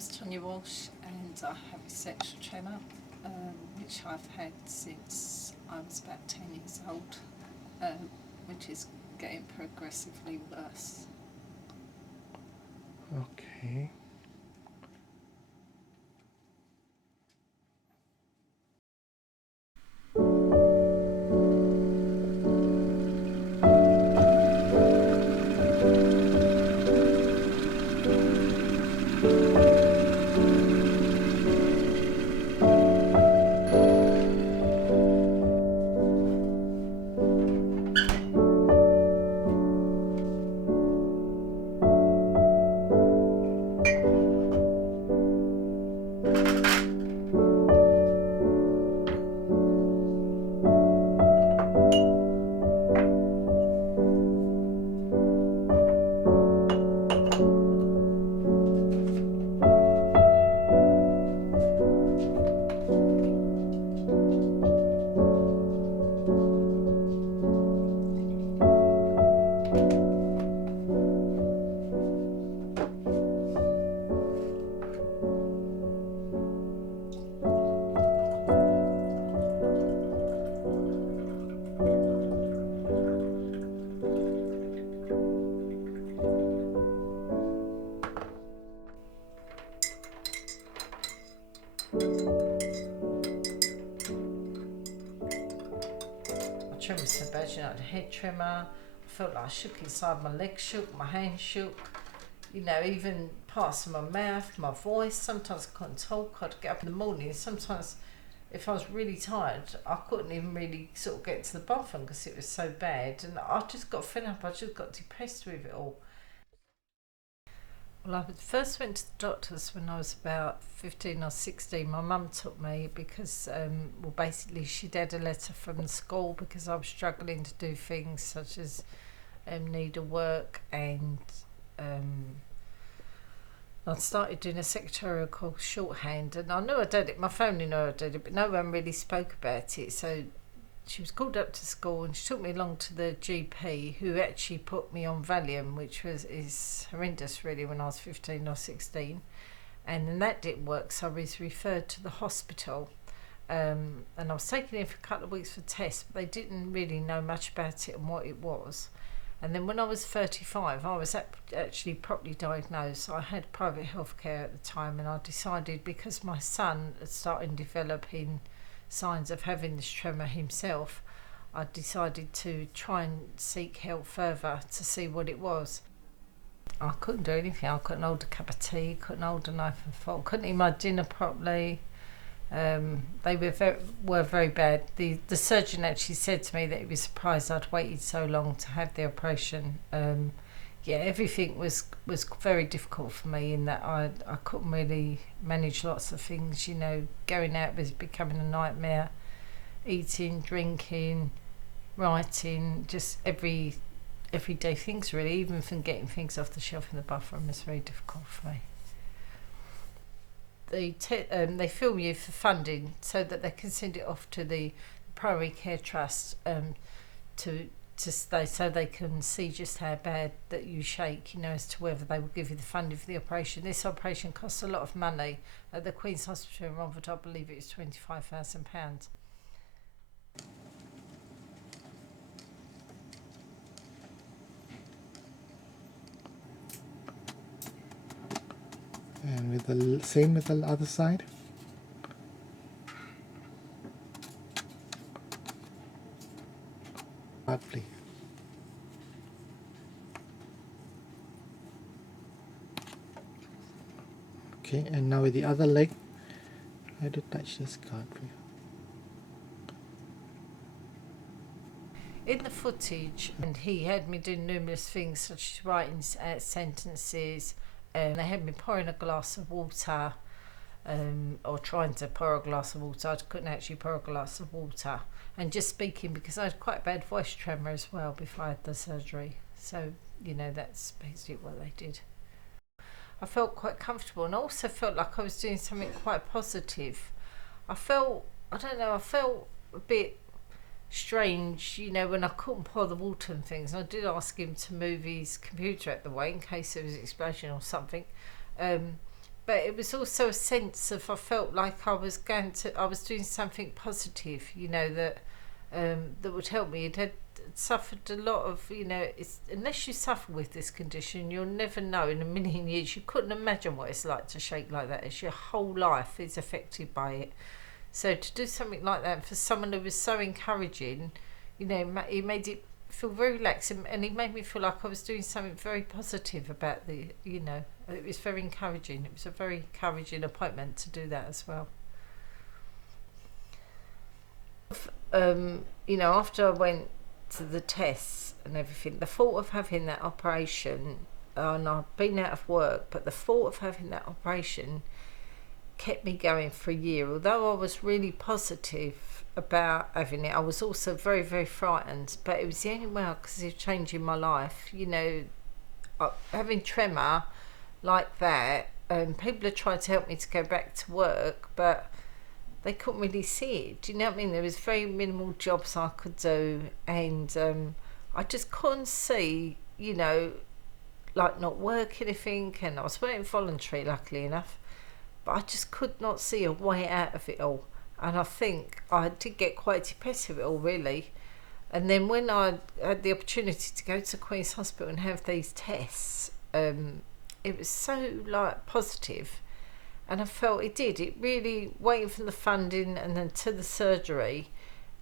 name's Tonia and I have a sexual tremor, which I've had since I was about 10 years old, which is getting progressively worse. Okay. Tremor so bad, you know, the head tremor. I felt like I shook inside, my legs shook, my hands shook, you know, even parts of my mouth, my voice. Sometimes I couldn't talk. I'd get up in the morning. Sometimes, if I was really tired, I couldn't even really sort of get to the bathroom because it was so bad. And I just got fed up. I just got depressed with it all. Well, I first went to the doctors when I was about 15 or 16. My mum took me because, well, basically she'd had a letter from the school because I was struggling to do things such as needlework, and I'd started doing a secretarial course, shorthand, and I knew I did it. My family knew I did it, but no one really spoke about it. So she was called up to school and she took me along to the GP, who actually put me on Valium, which is horrendous really when I was 15 or 16, and then that didn't work, so I was referred to the hospital, and I was taken in for a couple of weeks for tests, but they didn't really know much about it and what it was. And then when I was 35, I was actually properly diagnosed. I had private healthcare at the time, and I decided, because my son had started developing signs of having this tremor himself, I decided to try and seek help further to see what it was. I couldn't do anything. I couldn't hold a cup of tea, couldn't hold a knife and fork, couldn't eat my dinner properly. They were very bad. The surgeon actually said to me that he was surprised I'd waited so long to have the operation. Yeah, everything was very difficult for me, in that I couldn't really manage lots of things. You know, going out was becoming a nightmare. Eating, drinking, writing, just everyday things really. Even from getting things off the shelf in the bathroom was very difficult for me. They film you for funding so that they can send it off to the primary care trust, to stay, so they can see just how bad that you shake, you know, as to whether they will give you the funding for the operation. This operation costs a lot of money. At the Queen's Hospital in Romford, I believe it was £25,000. And with the same with the other side. Hardly. Okay, and now with the other leg, try to touch the scalp. In the footage, and he had me doing numerous things such as writing sentences, and they had me pouring a glass of water, or trying to pour a glass of water. I couldn't actually pour a glass of water, and just speaking, because I had quite bad voice tremor as well before I had the surgery. So, you know, that's basically what they did. I felt quite comfortable, and I also felt like I was doing something quite positive. I felt a bit strange, you know, when I couldn't pour the water and things. And I did ask him to move his computer out the way in case there was an explosion or something. but it was also a sense of, I felt like I was doing something positive, you know, that would help me. It had suffered a lot of, you know, unless you suffer with this condition, you'll never know in a million years. You couldn't imagine what it's like to shake like that, as your whole life is affected by it. So to do something like that for someone who was so encouraging, you know, he made it feel very relaxed, and he made me feel like I was doing something very positive about you know, it was very encouraging. It was a very encouraging appointment to do that as well. You know, after I went to the tests and everything, the thought of having that operation, and I've been out of work, but the thought of having that operation kept me going for a year. Although I was really positive about having it, I was also very, very frightened, but it was the only way I could see changing my life. You know, having tremor like that, people had tried to help me to go back to work, but they couldn't really see it. Do you know what I mean? There was very minimal jobs I could do, and I just couldn't see, you know, like not working anything, and I was working voluntary, luckily enough, but I just could not see a way out of it all. And I think I did get quite depressed with it all, really. And then when I had the opportunity to go to Queen's Hospital and have these tests, it was so like positive, and I felt it really, waiting for the funding and then to the surgery,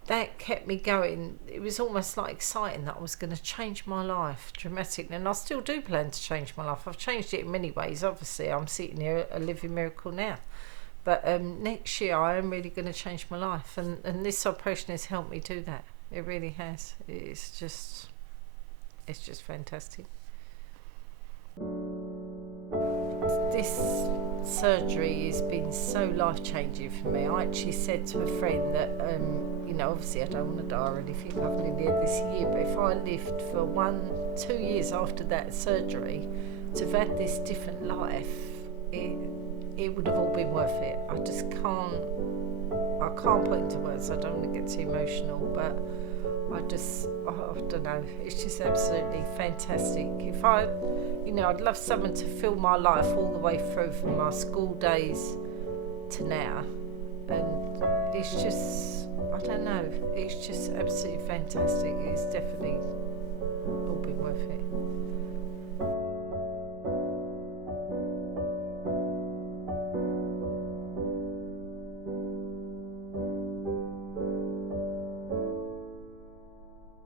that kept me going. It was almost like exciting that I was going to change my life dramatically, and I still do plan to change my life. I've changed it in many ways. Obviously, I'm sitting here a living miracle now, but next year I am really going to change my life, and this operation has helped me do that. It really has. It's just fantastic. This surgery has been so life-changing for me. I actually said to a friend that, you know, obviously I don't want to die or anything. I've only lived this year, but if I lived for 1-2 years after that surgery to have had this different life, it would have all been worth it. I can't put into words. I don't want to get too emotional, but I don't know. It's just absolutely fantastic. I'd love someone to fill my life all the way through from my school days to now. And it's just, I don't know, it's just absolutely fantastic. It's definitely